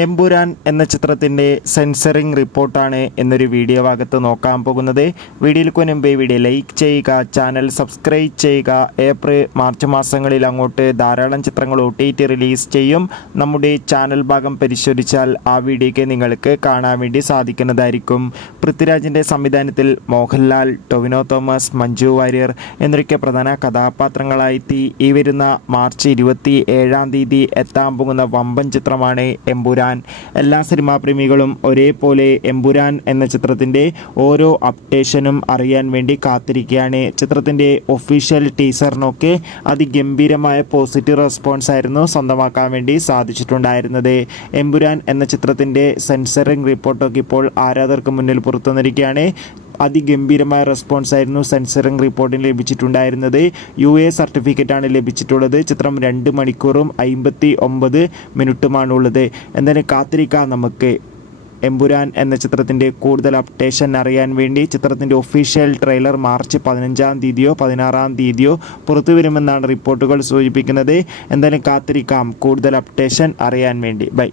എമ്പുരാൻ എന്ന ചിത്രത്തിൻ്റെ സെൻസറിംഗ് റിപ്പോർട്ടാണ് എന്നൊരു വീഡിയോ ഭാഗത്ത് നോക്കാൻ പോകുന്നത്. വീഡിയോയ്ക്ക് മുൻപ് വീഡിയോ ലൈക്ക് ചെയ്യുക, ചാനൽ സബ്സ്ക്രൈബ് ചെയ്യുക. ഏപ്രിൽ മാർച്ച് മാസങ്ങളിൽ അങ്ങോട്ട് ധാരാളം ചിത്രങ്ങൾ OTT റിലീസ് ചെയ്യും. നമ്മുടെ ചാനൽ ഭാഗം പരിശോധിച്ചാൽ ആ വീഡിയോയ്ക്ക് നിങ്ങൾക്ക് കാണാൻ വേണ്ടി സാധിക്കുന്നതായിരിക്കും. പൃഥ്വിരാജിൻ്റെ സംവിധാനത്തിൽ മോഹൻലാൽ, ടൊവിനോ തോമസ്, മഞ്ജു വാര്യർ എന്നൊക്കെ പ്രധാന കഥാപാത്രങ്ങളായി ഈ വരുന്ന മാർച്ച് 27 എത്താൻ പോകുന്ന വമ്പൻ ചിത്രമാണ് എമ്പുരാൻ. എല്ലാ സിനിമാ പ്രേമികളും ഒരേപോലെ എമ്പുരാൻ എന്ന ചിത്രത്തിൻ്റെ ഓരോ അപ്ഡേഷനും അറിയാൻ വേണ്ടി കാത്തിരിക്കുകയാണ്. ചിത്രത്തിൻ്റെ ഒഫീഷ്യൽ ടീസറിനൊക്കെ അതിഗംഭീരമായ പോസിറ്റീവ് റെസ്പോൺസ് ആയിരുന്നു സ്വന്തമാക്കാൻ വേണ്ടി സാധിച്ചിട്ടുണ്ടായിരുന്നത്. എമ്പുരാൻ എന്ന ചിത്രത്തിൻ്റെ സെൻസറിംഗ് റിപ്പോർട്ടൊക്കെ ഇപ്പോൾ ആരാധകർക്ക് മുന്നിൽ പുറത്തുവന്നിരിക്കുകയാണ്. അതിഗംഭീരമായ റെസ്പോൺസ് ആയിരുന്നു സെൻസറിംഗ് റിപ്പോർട്ടിന് ലഭിച്ചിട്ടുണ്ടായിരുന്നത്. UA സർട്ടിഫിക്കറ്റാണ് ലഭിച്ചിട്ടുള്ളത്. ചിത്രം 2 മണിക്കൂറും 59 മിനിറ്റുമാണുള്ളത്. എന്തായാലും കാത്തിരിക്കാം നമുക്ക് എമ്പുരാൻ എന്ന ചിത്രത്തിൻ്റെ കൂടുതൽ അപ്ഡേഷൻ അറിയാൻ വേണ്ടി. ചിത്രത്തിൻ്റെ ഒഫീഷ്യൽ ട്രെയിലർ മാർച്ച് 15 16 പുറത്തു വരുമെന്നാണ് റിപ്പോർട്ടുകൾ സൂചിപ്പിക്കുന്നത്. എന്തായാലും കാത്തിരിക്കാം കൂടുതൽ അപ്ഡേഷൻ അറിയാൻ വേണ്ടി. ബൈ.